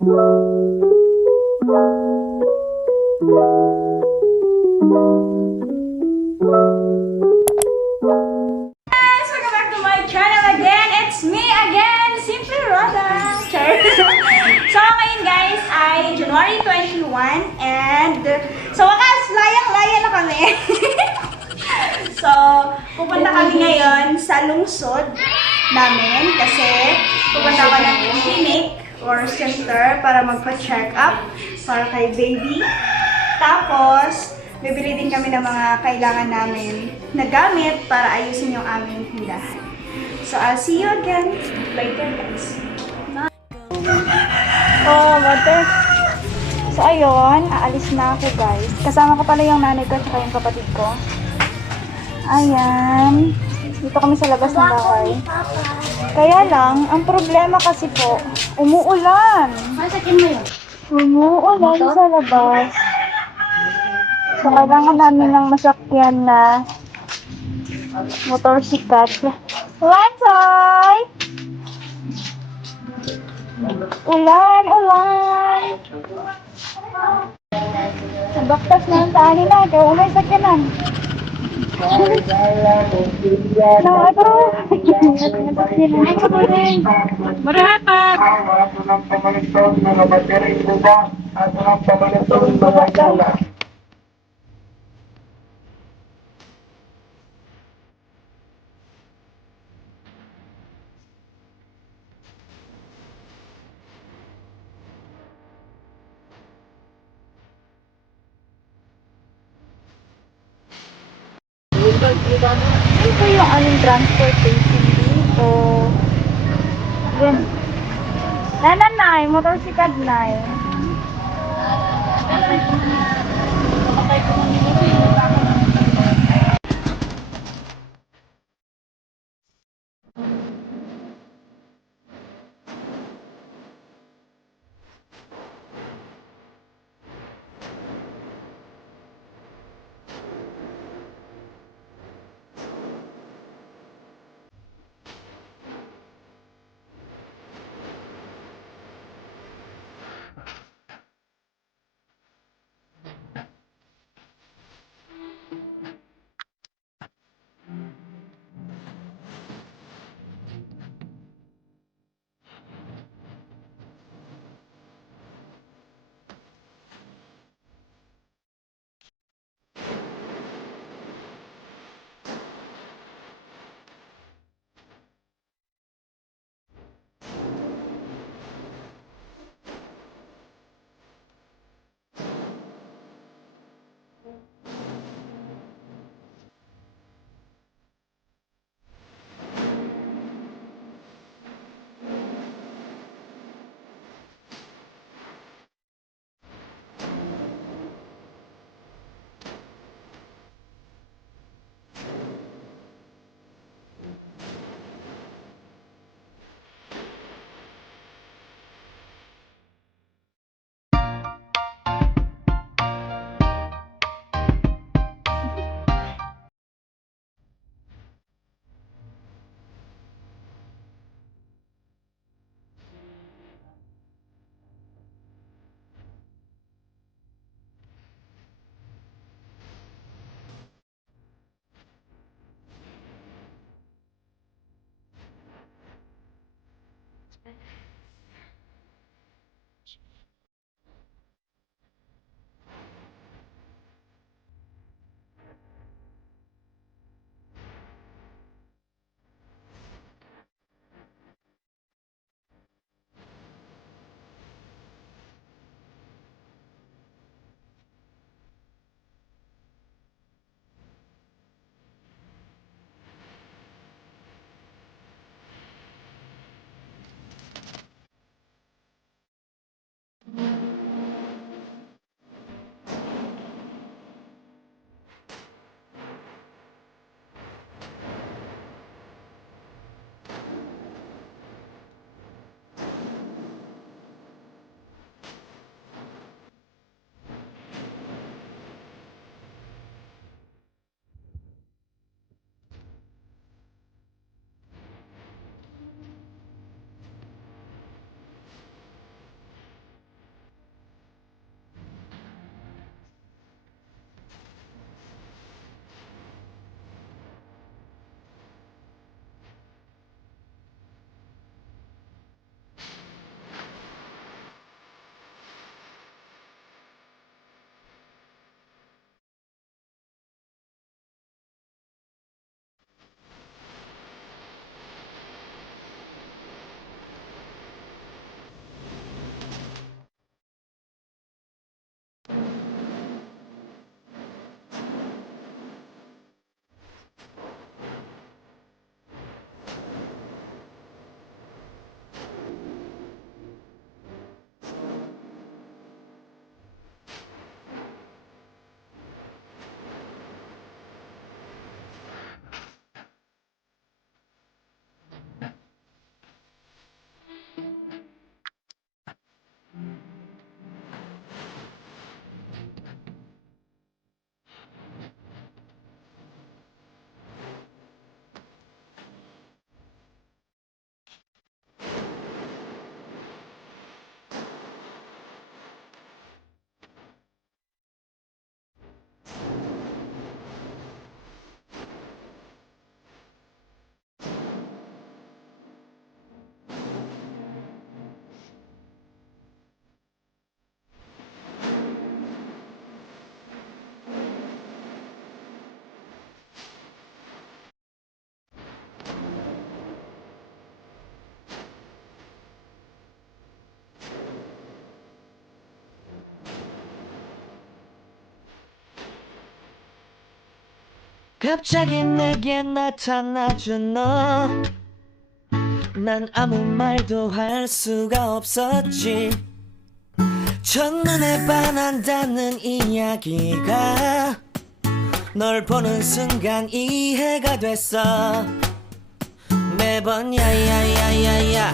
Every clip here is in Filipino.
Welcome back to my channel again. It's me again, Simple Roda. So ngayon guys ay January 21 and sa wakas, layang-laya na kami. So, pupunta kami ngayon sa lungsod namin kasi pupunta ako ng clinic or center para magpa-check up para kay baby. Tapos, bibili din kami ng mga kailangan namin na gamit para ayusin yung aming tindahan. So, I'll see you again later, guys. Oh, water. So, ayun, aalis na ako, guys. Kasama ko pala yung nanay ko at yung kapatid ko. Ayan. Dito kami sa labas ng bahay. Kaya lang, ang problema kasi po, umuulan. Masakin mo yun. Umuulan sa labas. So, kailangan namin ng masakyan na motorsikat. Lansoy! Ulan, ulan! Baktas na ang tali na. Kaya umay sakyanan. No, ito. Marahatag! Ato ng pamanitong mga baterang buba, ato ng pamanitong mga gala. Ito yung aming transportation dito. Yan. Nanay, motorsikad na eh. 갑자기 내게 나타나준 너. 난 아무 말도 할 수가 없었지. 첫눈에 반한다는 이야기가 널 보는 순간 이해가 됐어. 매번 야야야야야.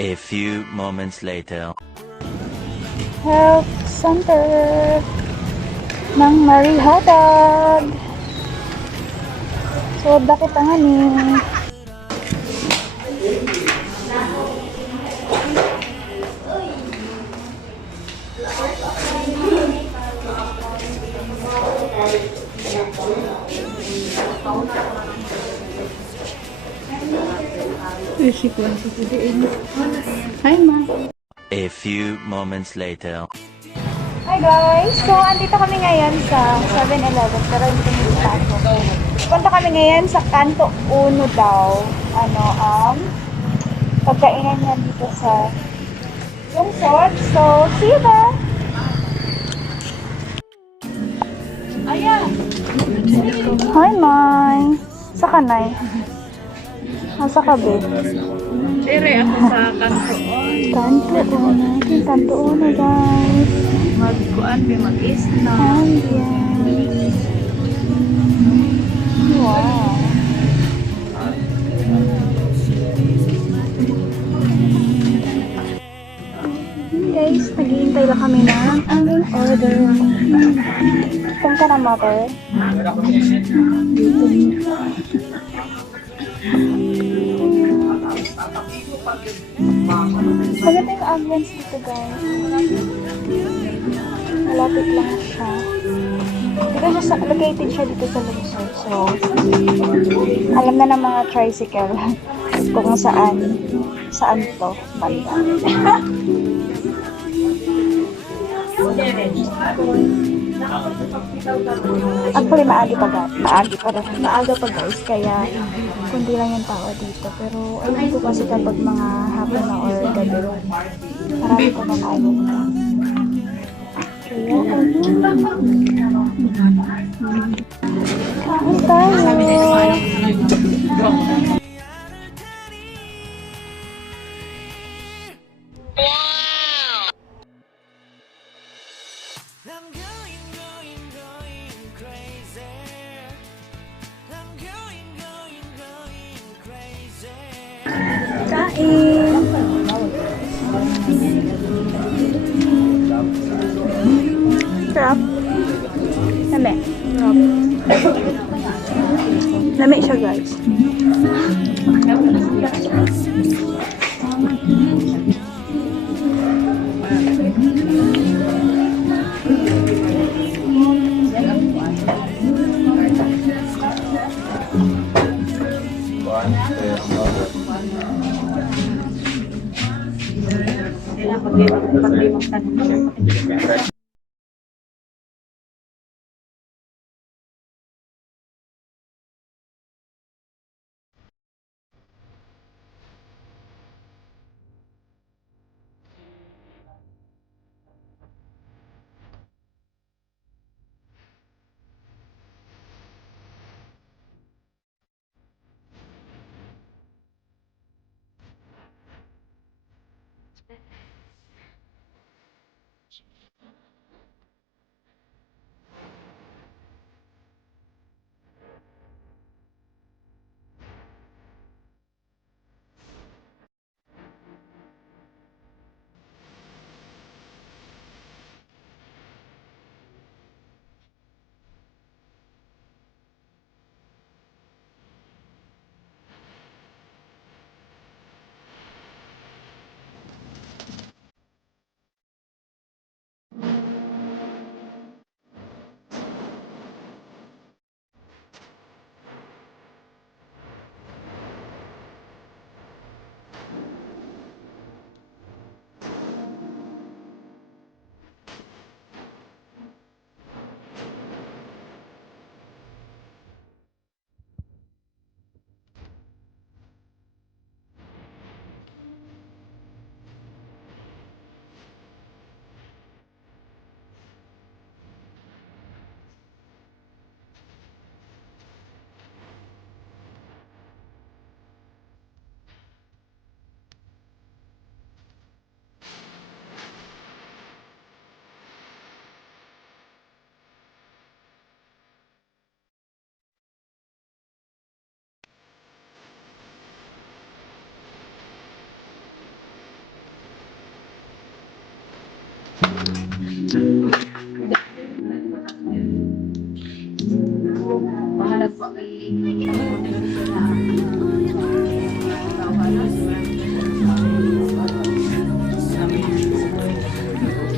A few moments later. Health Center ng Marihatag. So, dako tanganin. Hi, ma. A few moments later. Hi guys! So, andito kami ngayon sa 7-Eleven pero hindi kami pasok. Punta kami ngayon sa Kanto Uno daw. Pagkainan niya dito sa Lungsod. So, see you there! Hi, Mai! Sa kanay? Nasa kabe? Dire ako sa kantoon. Kanto Uno. Kanto Uno, guys. Magkuan, mag-isna. Ambience. Wow. Guys, naghihintay lang kami ng aming order. Saan ka na, mother? Maganda yung ambience dito, guys. Malapit lang siya. Located siya dito sa Lungsod. So, alam na ng mga tricycle kung saan to banda. Actually, maaga pa guys, kaya kundi lang yung tao dito. Pero ayun ko kasi kapag mga hapon na or gabi, marami ko makain dito. Kaya kain tayo. I'm going crazy. I'm going crazy. Kain. Sarap. Lami. Lami siya, guys.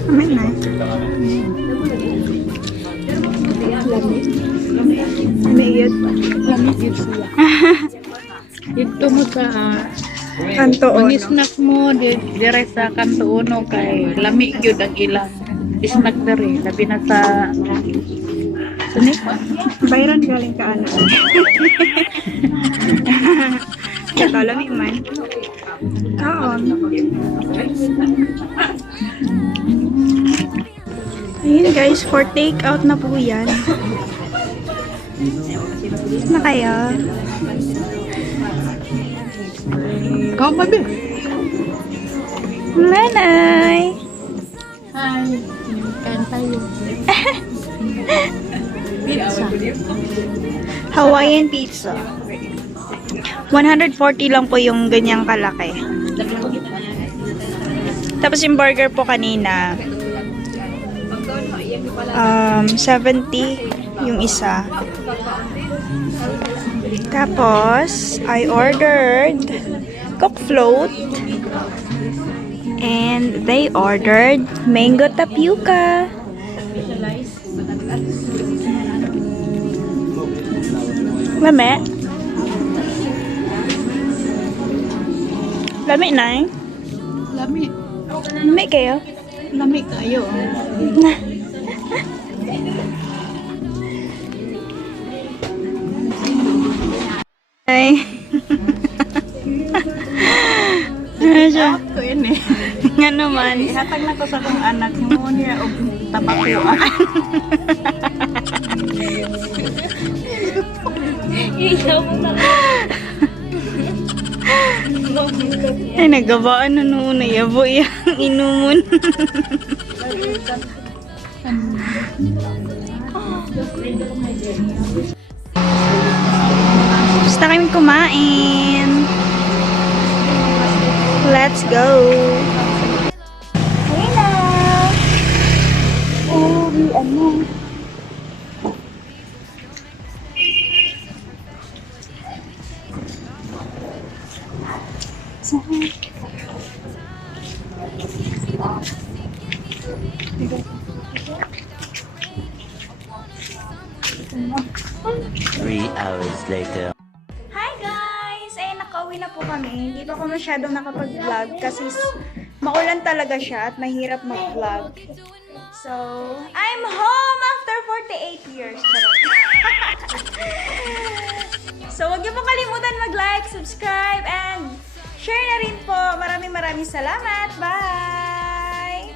Amin na. Lamig. Lamig yun siya. Dito mo sa Kanto ang ono. snack mo dire sa kanto uno kay lamig yun ang ilang snack dere labi na sa sini Bayran galing ka ano. Ito, lamig man. Kaon. Ayun guys, for take out na po yan. Na kayo? Kau babi. Nanay! Hi. Kain tayo. Pizza. Hawaiian pizza. 140 lang po yung ganyang kalaki. Tapos yung burger po kanina, 70 yung isa. Tapos, I ordered Coke Float. And they ordered mango tapioca. Lame? Lame na eh. Lami. Lame kayo? Lami kayo. Ay. Ano siya? Ko yun eh. Nga naman. Ihatag na ko sa kong anak mo niya og tabakuan. Ay, nagabaan na noon na yabo yung inumon. Basta kami kumain. Let's go. Hey na. Uwi, ano? Three hours later. Hi guys! Ayun, nakauwi na po kami. Hindi pa ako masyadong nakapag-vlog kasi maulan talaga siya at mahirap mag-vlog. So, I'm home after 48 years. Charot. So, huwag niyo po kalimutan mag-like, subscribe, and share na rin po. Maraming salamat. Bye!